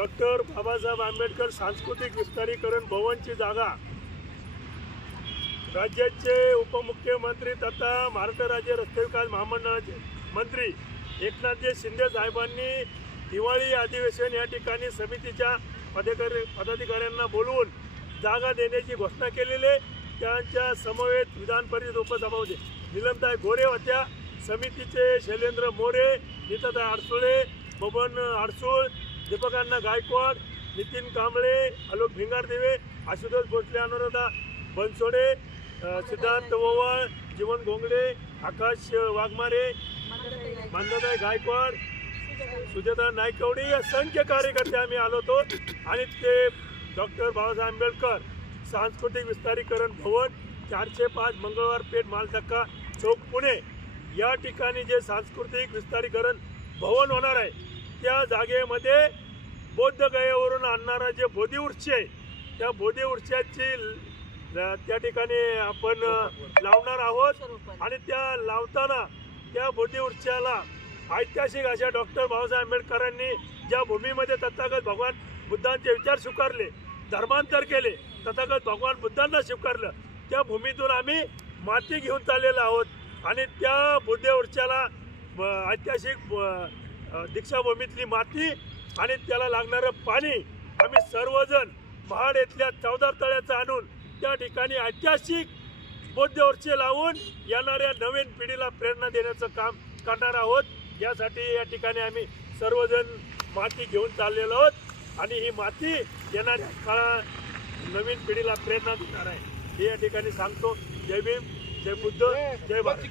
Doctor Babasaheb Ambedkar सांस्कृतिक विस्तारीकरण भवनची जागा राज्याचे उपमुख्यमंत्री तथा महाराष्ट्र राज्य रस्ते विकास महामंडळाचे मंत्री एकनाथजी शिंदे साहेबांनी दिवाळी अधिवेशन या ठिकाणी समितीच्या पदाधिकारी पदाधिकाऱ्यांना बोलवून जागा देण्याची घोषणा केलेली आहे. त्यांच्या समवेत विधान परिषद उपसभापती निलमताई गोरे होत्या समितीचे शैलेंद्र मोरे नीताताई आडसुळे बबन आडसूळ दीपकांना गायकवाड नितीन कांबळे आलोक भिंगारदेवे आशुतोष भोसले अनुराधा बनसोडे सिद्धार्थ ओवाळ जीवन घोंगडे आकाश वाघमारे मंदाताई गायकवाड सुजाता नायकवडी असंख्य कार्यकर्ते आम्ही आलो होतो. आणि ते डॉक्टर बाबासाहेब आंबेडकर सांस्कृतिक विस्तारीकरण भवन चारशे पाच मंगळवार पेठ मालधक्का चौक पुणे. या ठिकाणी जे सांस्कृतिक विस्तारीकरण भवन होणार आहे त्या जागेमध्ये बौद्धगयेवरून आणणारा जे बोधिवृक्ष आहे त्या बोधिवृक्षाची त्या ठिकाणी आपण लावणार आहोत. आणि त्या लावताना त्या बोधिवृक्षाला ऐतिहासिक अशा डॉक्टर बाबासाहेब आंबेडकरांनी ज्या भूमीमध्ये तथागत भगवान बुद्धांचे विचार स्वीकारले धर्मांतर केले तथागत भगवान बुद्धांना स्वीकारलं त्या भूमीतून आम्ही माती घेऊन चाललेलो आहोत. आणि त्या बुद्धवृक्षाला ऐतिहासिक दीक्षाभूमीतली माती आणि त्याला लागणारं पाणी आम्ही सर्वजण महाड येथल्या चौदार तळ्याचं आणून त्या ठिकाणी ऐतिहासिक बौद्ध लावून येणाऱ्या नवीन पिढीला प्रेरणा देण्याचं काम करणार आहोत. यासाठी या ठिकाणी आम्ही सर्वजण माती घेऊन चाललेलो आहोत आणि ही माती येणाऱ्या काळा नवीन पिढीला प्रेरणा देणार आहे. हे या ठिकाणी सांगतो. जय भीम जय बुद्ध जय भारत.